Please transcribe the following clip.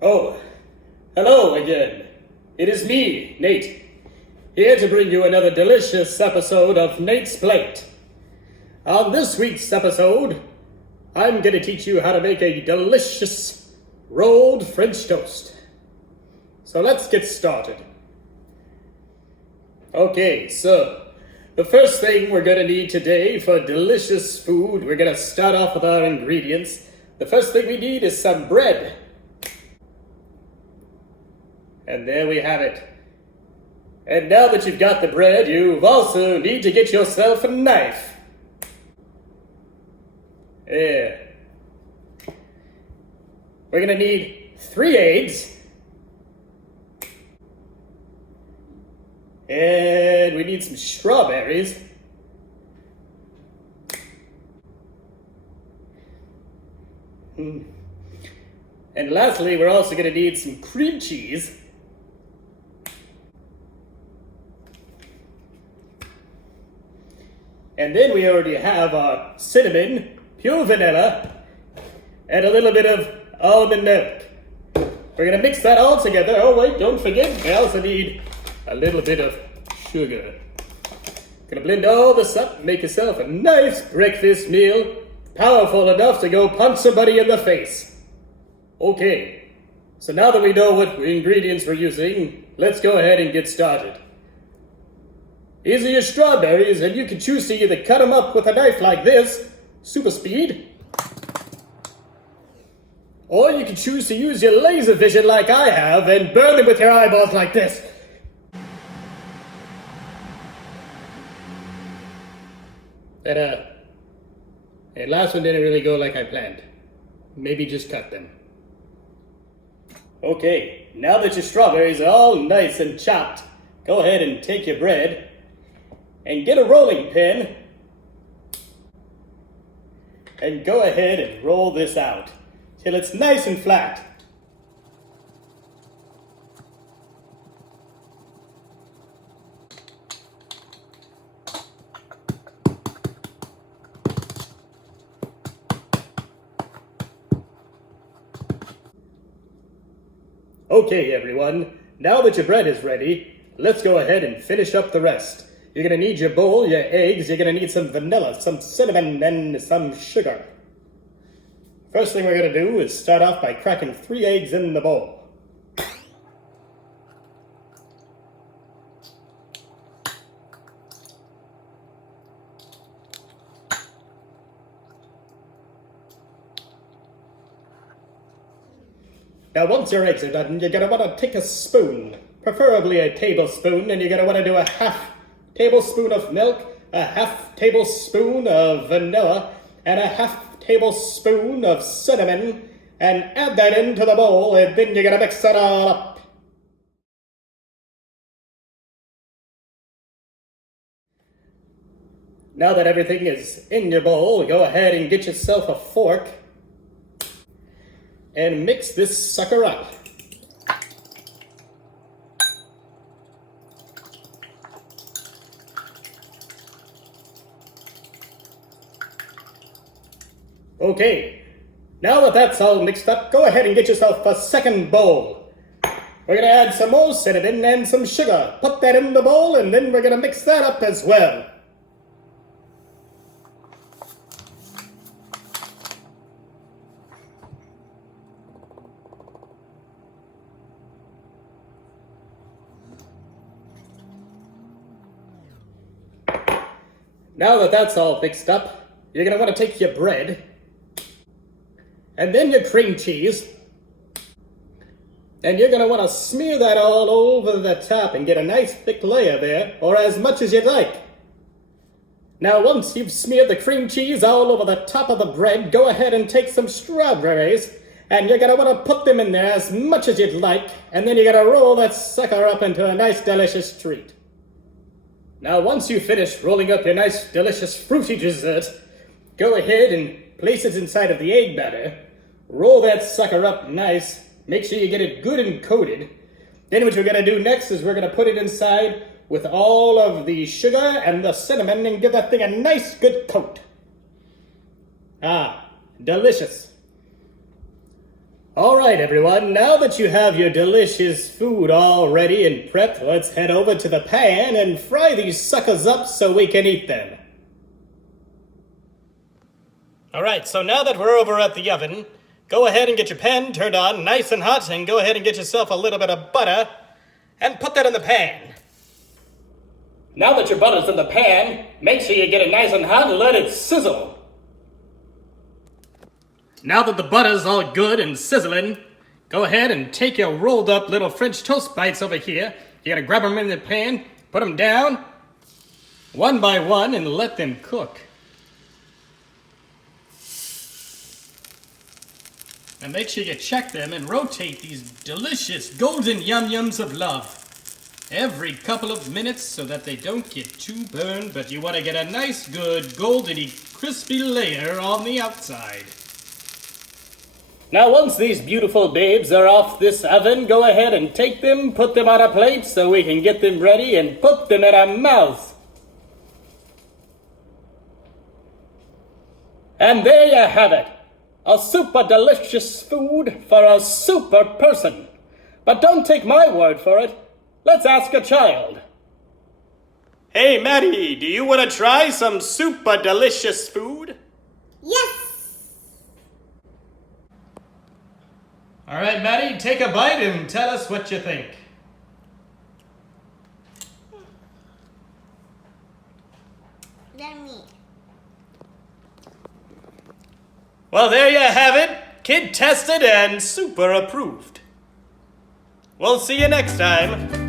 Oh, hello again. It is me, Nate, here to bring you another delicious episode of Nate's Plate. On this week's episode, I'm going to teach you how to make a delicious rolled French toast. So let's get started. Okay, so the first thing we're going to need today for delicious food, we're going to start off with our ingredients. The first thing we need is some bread. And there we have it. And now that you've got the bread, you also need to get yourself a knife. Yeah. We're gonna need 3 eggs. And we need some strawberries. And lastly, we're also gonna need some cream cheese. And then we already have our cinnamon, pure vanilla, and a little bit of almond milk. We're gonna mix that all together. Oh wait, don't forget, we also need a little bit of sugar. Gonna blend all this up and make yourself a nice breakfast meal, powerful enough to go punch somebody in the face. Okay, so now that we know what ingredients we're using, let's go ahead and get started. These are your strawberries, and you can choose to either cut them up with a knife like this, super speed, or you can choose to use your laser vision like I have and burn them with your eyeballs like this. And last one didn't really go like I planned. Maybe just cut them. Okay, now that your strawberries are all nice and chopped, go ahead and take your bread and get a rolling pin and go ahead and roll this out till it's nice and flat. Okay, everyone, now that your bread is ready, let's go ahead and finish up the rest. You're gonna need your bowl, your eggs, you're gonna need some vanilla, some cinnamon, and some sugar. First thing we're gonna do is start off by cracking 3 eggs in the bowl. Now once your eggs are done, you're gonna wanna take a spoon, preferably a tablespoon, and you're gonna wanna do a half tablespoon of milk, a half tablespoon of vanilla, and a half tablespoon of cinnamon, and add that into the bowl, and then you're gonna mix it all up. Now that everything is in your bowl, go ahead and get yourself a fork and mix this sucker up. Okay, now that that's all mixed up, go ahead and get yourself a second bowl. We're gonna add some more cinnamon and some sugar. Put that in the bowl, and then we're gonna mix that up as well. Now that that's all mixed up, you're gonna wanna take your bread, and then your cream cheese, and you're gonna wanna smear that all over the top and get a nice thick layer there, or as much as you'd like. Now once you've smeared the cream cheese all over the top of the bread, go ahead and take some strawberries, and you're gonna wanna put them in there as much as you'd like, and then you're gonna roll that sucker up into a nice delicious treat. Now once you've finished rolling up your nice delicious fruity dessert, go ahead and place it inside of the egg batter. Roll that sucker up nice. Make sure you get it good and coated. Then what we're gonna do next is we're gonna put it inside with all of the sugar and the cinnamon and give that thing a nice good coat. Ah, delicious. Alright everyone, now that you have your delicious food all ready and prepped, let's head over to the pan and fry these suckers up so we can eat them. Alright, so now that we're over at the oven, go ahead and get your pan turned on nice and hot, and go ahead and get yourself a little bit of butter and put that in the pan. Now that your butter's in the pan, make sure you get it nice and hot and let it sizzle. Now that the butter's all good and sizzling, go ahead and take your rolled up little French toast bites over here. You gotta grab them in the pan, put them down, one by one, and let them cook. And make sure you check them and rotate these delicious golden yum-yums of love every couple of minutes so that they don't get too burned, but you want to get a nice, good, goldeny, crispy layer on the outside. Now, once these beautiful babes are off this oven, go ahead and take them, put them on a plate so we can get them ready and put them in our mouth. And there you have it. A super delicious food for a super person. But don't take my word for it. Let's ask a child. Hey, Maddie, do you want to try some super delicious food? Yes! All right, Maddie, take a bite and tell us what you think. Yummy. Well, there you have it. Kid tested and super approved. We'll see you next time.